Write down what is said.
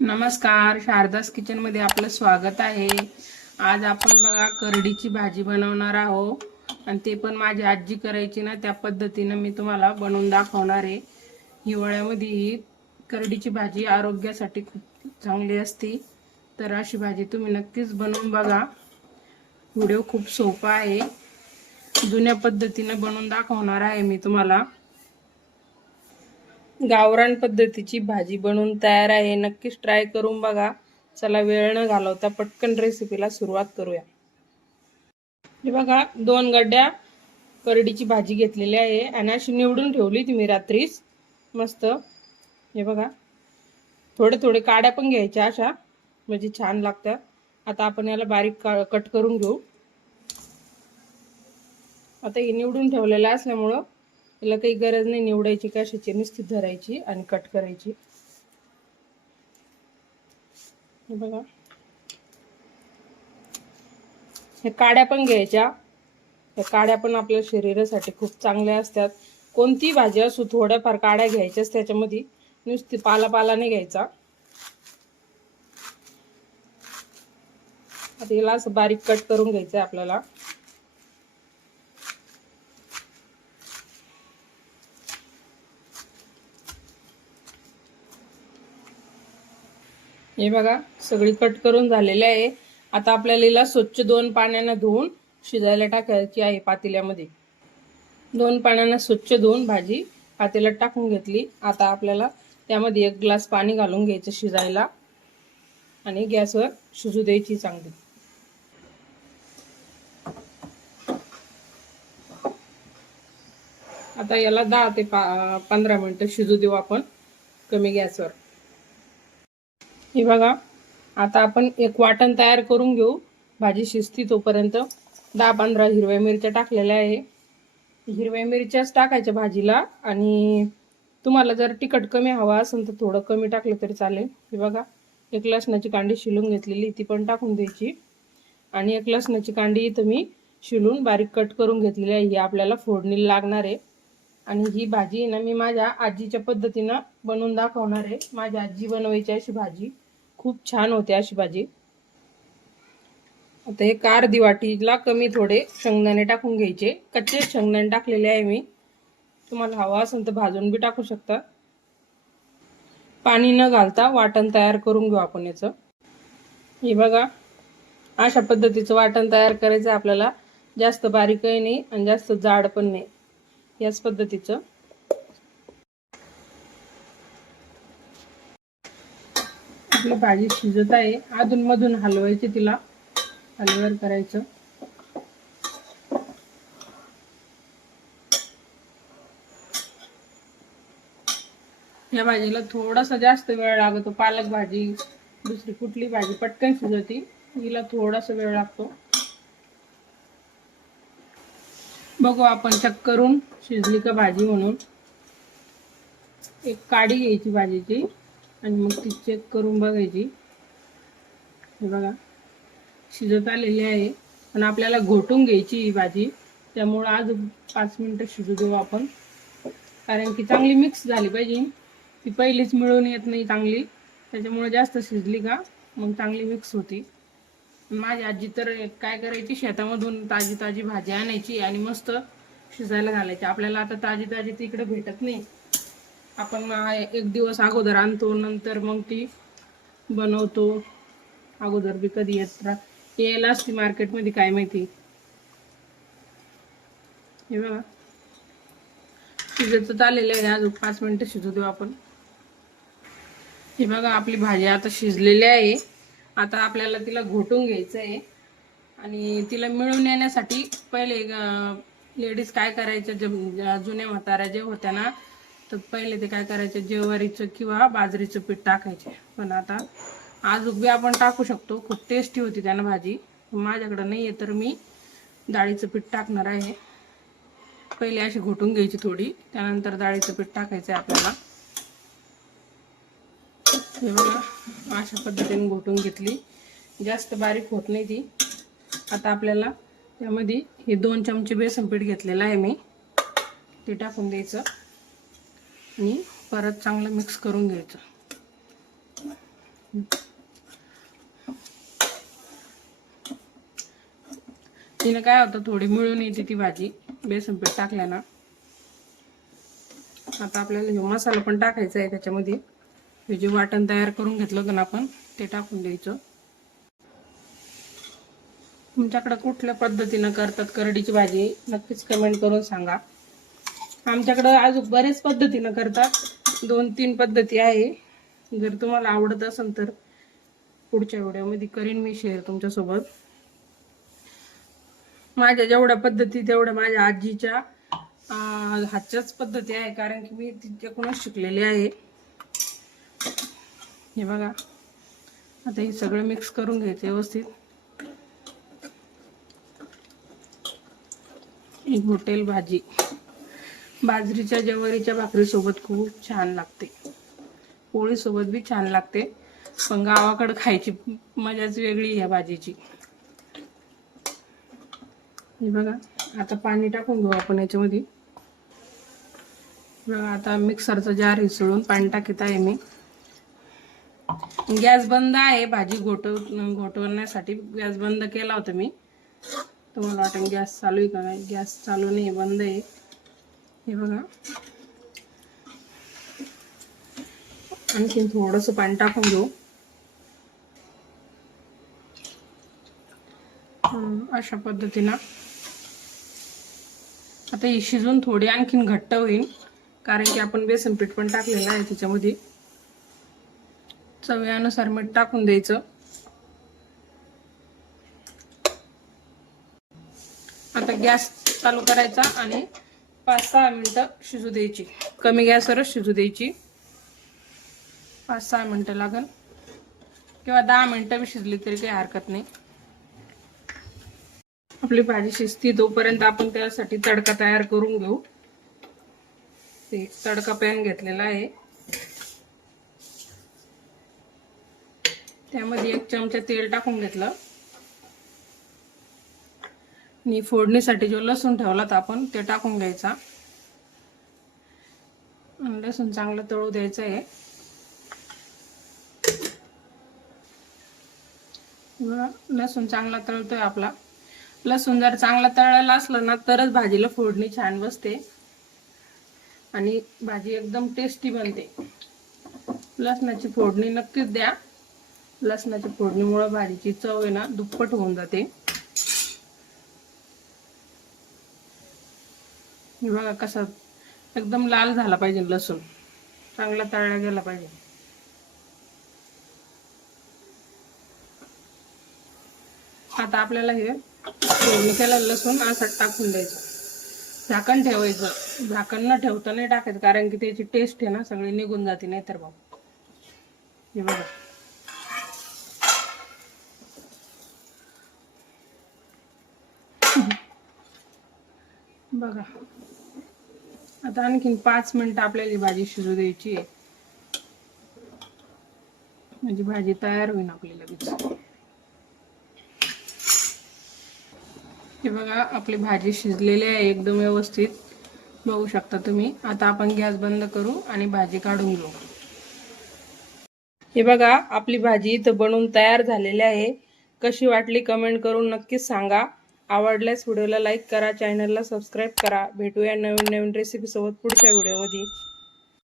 नमस्कार शारदास किचनमध्ये आपलं स्वागत आहे. आज आपण बघा करडीची भाजी बनवणार आहोत. आणि ते पण माझी आजी करायची ना त्या पद्धतीनं मी तुम्हाला बनवून दाखवणार आहे. हिवाळ्यामध्ये ही करडीची भाजी आरोग्यासाठी खूप चांगली असते. तर अशी भाजी तुम्ही नक्कीच बनवून बघा. व्हिडिओ खूप सोपा आहे. जुन्या पद्धतीनं बनवून दाखवणार आहे मी तुम्हाला. गावरान पद्धतीची भाजी बनवून तयार आहे. नक्कीच ट्राय करून बघा. चला वेळ न घालवता पटकन रेसिपीला सुरुवात करूया. हे बघा दोन गड्ड्या करडीची भाजी घेतलेली आहे आणि अशी निवडून ठेवली ती मी रात्रीच. मस्त. हे बघा. थोडे थोडे काड्या पण घ्यायच्या अशा. म्हणजे छान लागतात. आता आपण याला बारीक का कट करून घेऊ. आता हे निवडून ठेवलेलं असल्यामुळं याला काही गरज नाही निवडायची कशाची नुसती धरायची आणि कट करायची. बघा. हे काड्या पण घ्यायच्या. या काड्या पण आपल्या शरीरासाठी खूप चांगल्या असतात. कोणती भाजी असू थोड्याफार काड्या घ्यायच्याच त्याच्यामध्ये. नुसती पाला पाला नाही घ्यायचा. आता याला असं बारीक कट करून घ्यायचं आहे आपल्याला. हे बघा सगळी कट करून झालेले आहे. आता आपल्याला हिला स्वच्छ दोन पाण्यानं धुवून शिजायला टाकायची आहे पातेल्यामध्ये. दोन पाण्यानं स्वच्छ धुवून भाजी पातेल्यात टाकून घेतली. आता आपल्याला त्यामध्ये एक ग्लास पाणी घालून घ्यायचं शिजायला. आणि गॅसवर शिजू द्यायची चांगली. आता याला दहा ते पा पंधरा मिनटं शिजू देऊ आपण कमी गॅसवर. हे बघा. आता आपण एक वाटण तयार करून घेऊ. भाजी शिजती तोपर्यंत. दहा पंधरा हिरव्या मिरच्या टाकलेल्या आहे. हिरव्या मिरच्याच टाकायच्या भाजीला. आणि तुम्हाला जर तिखट कमी हवा असेल तर थोडं कमी टाकलं तरी चालेल. हे बघा. एक लसणाची कांडी शिलून घेतलेली ती पण टाकून द्यायची. आणि एक लसणाची कांडी इथं मी शिलून बारीक कट करून घेतलेली आहे. ही आपल्याला फोडणीला लागणार आहे. आणि ही भाजी ना मी माझ्या आजीच्या पद्धतीनं बनवून दाखवणार आहे. माझी आजी बनवायची अशी भाजी. खूप छान होते अशी भाजी. आता हे कार दिवाटीला कमी थोडे शेंगदाणे टाकून घ्यायचे. कच्चे शेंगदाणे टाकलेले आहे मी. तुम्हाला हवा असेल तर भाजून बी टाकू शकता. पाणी न घालता वाटण तयार करून घेऊ आपण याचं. हे बघा अशा पद्धतीचं वाटण तयार करायचं आपल्याला. जास्त बारीकही नाही आणि जास्त जाड पण नाही. याच पद्धतीचं. आपली भाजी शिजत आहे. अधून मधून हलवायची तिला. हलवर करायचं. या भाजीला थोडासा जास्त वेळ लागतो. पालक भाजी दुसरी कुठली भाजी पटकन शिजवती. हिला थोडासा वेळ लागतो. बघू आपण चेक करून शिजली का भाजी म्हणून. एक काडी घ्यायची भाजीची आणि मग ती चेक करून बघायची. हे बघा शिजत आलेली आहे. पण आपल्याला घोटून घ्यायची ही भाजी. त्यामुळं आज पाच मिनटं शिजू देऊ आपण. कारण की चांगली मिक्स झाली पाहिजे. ती पहिलीच मिळून येत नाही चांगली. त्याच्यामुळे जास्त शिजली का मग चांगली मिक्स होती. माझी आजी तर काय करायची? शेतामधून ताजी ताजी भाजी आणायची आणि मस्त शिजायला घालायची. आपल्याला आता ताजी ताजी तिकडे भेटत नाही. आपण एक दिवस अगोदर आणतो नंतर मग ती बनवतो. अगोदर बी कधी येत यायला असते मार्केटमध्ये काय माहिती. हे बघा. शिजतच आलेलं आहे. अजून पाच मिनिटं शिजू देऊ आपण. हे बघा आपली भाजी आता शिजलेली आहे. आता आपल्याला तिला घोटून घ्यायचं आहे आणि तिला मिळून येण्यासाठी पहिले लेडीज काय करायच्या जे जुन्या म्हाताऱ्या जे होत्या ना तर पहिले ते काय करायचे ज्वारीचं किंवा बाजरीचं पीठ टाकायचे. पण आता आज बी आपण टाकू शकतो खूप टेस्टी होती त्यानं भाजी. माझ्याकडं नाही आहे तर मी डाळीचं पीठ टाकणार आहे. पहिले अशी घोटून घ्यायची थोडी त्यानंतर डाळीचं पीठ टाकायचं आहे आपल्याला. हे बघा अशा पद्धतीने घोटून घेतली. जास्त बारीक होत नाही ती. आता आपल्याला त्यामध्ये हे दोन चमचे बेसन पीठ घेतलेलं आहे मी. ते टाकून द्यायचं. आणि परत चांगलं मिक्स करून घ्यायचं. तिनं काय होतं थोडी मिळून येते ती भाजी. बेसन पीठ टाकल्यानं. आता आपल्याला हे मसाला पण टाकायचा आहे त्याच्यामध्ये. हे जे वाटण तयार करून घेतलं होतं ना आपण ते टाकून द्यायचं. तुमच्याकडं कुठल्या पद्धतीनं करतात करडीची भाजी नक्कीच कमेंट करून सांगा. आमच्याकडं अजून बरेच पद्धतीनं करतात. दोन तीन पद्धती आहे. जर तुम्हाला आवडत असेल तर पुढच्या व्हिडिओमध्ये करीन मी शेअर तुमच्यासोबत. माझ्या जेवढ्या पद्धती तेवढ्या माझ्या आजीच्या हातच्याच पद्धती आहे. कारण की मी तिच्याकडूनच शिकलेली आहे. हे बघा. आता हे सगळं मिक्स करून घ्यायचं व्यवस्थित. एक हॉटेल भाजी. बाजरीच्या जवारीच्या भाकरीसोबत खूप छान लागते. पोळीसोबत बी छान लागते. पण गावाकडे खायची मजाच वेगळी ह्या भाजीची. हे बघा. आता पाणी टाकून घेऊ आपण याच्यामध्ये. बघा आता मिक्सरचं जार हिसळून पाणी टाकीत आहे मी. गॅस बंद आहे भाजी घोटव घोटवण्यासाठी गॅस बंद केला होता मी. तुम्हाला वाटेल गॅस चालू आहे का नाही? गॅस चालू नाही बंद आहे. हे बघा. आणखीन थोडंसं पाणी टाकून घेऊ. अशा पद्धतीनं. आता ही शिजून थोडी आणखीन घट्ट होईल कारण की आपण बेसन पीठ पण टाकलेलं आहे त्याच्यामध्ये. चव्यानुसार मीठ टाकून द्यायचं. आता गॅस चालू करायचा आणि पाच सहा मिनिटं शिजू द्यायची. कमी गॅसवरच शिजू द्यायची. पाच सहा मिनिटं लागेल. किंवा दहा मिनिटं बी शिजली तरी काही हरकत नाही. आपली भाजी शिजती तोपर्यंत आपण त्यासाठी तडका तयार करून घेऊ. ते तडका पॅन घेतलेला आहे. त्यामध्ये एक चमचा तेल टाकून घेतलं. आणि फोडणीसाठी जो लसूण ठेवला होता आपण ते टाकून घ्यायचा. लसूण चांगलं तळू द्यायचं आहे. लसूण चांगला तळतोय आपला. लसूण जर चांगला तळायला असलं ना तरच भाजीला फोडणी छान बसते. आणि भाजी एकदम टेस्टी बनते. लसणाची फोडणी नक्कीच द्या. लसणाची फोडणीमुळं भाजीची चव आहे ना दुप्पट होऊन जाते. हे बघा कसा एकदम लाल झाला पाहिजे लसूण. चांगला तळला गेला पाहिजे. आता आपल्याला हे फोडणी केलं लसूण असं टाकून द्यायचं. झाकण ठेवायचं. झाकण न ठेवता नाही टाकायचं कारण की त्याची टेस्ट आहे ना सगळी निघून जाते नाही तर बाबा हे बघा. बघा. आता आणखीन पाच मिनिटं आपल्याला भाजी शिजू द्यायची आहे. म्हणजे भाजी तयार होईल आपली लगेच. हे बघा आपली भाजी शिजलेली आहे एकदम व्यवस्थित. बघू शकता तुम्ही. आता आपण गॅस बंद करू आणि भाजी काढून घेऊ. हे बघा आपली भाजी इथं बनवून तयार झालेली आहे. कशी वाटली कमेंट करून नक्कीच सांगा. आवडल्यास व्हिडिओला लाईक करा चॅनलला सबस्क्राईब करा. भेटूया नवीन नवीन रेसिपीसोबत पुढच्या व्हिडिओमध्ये.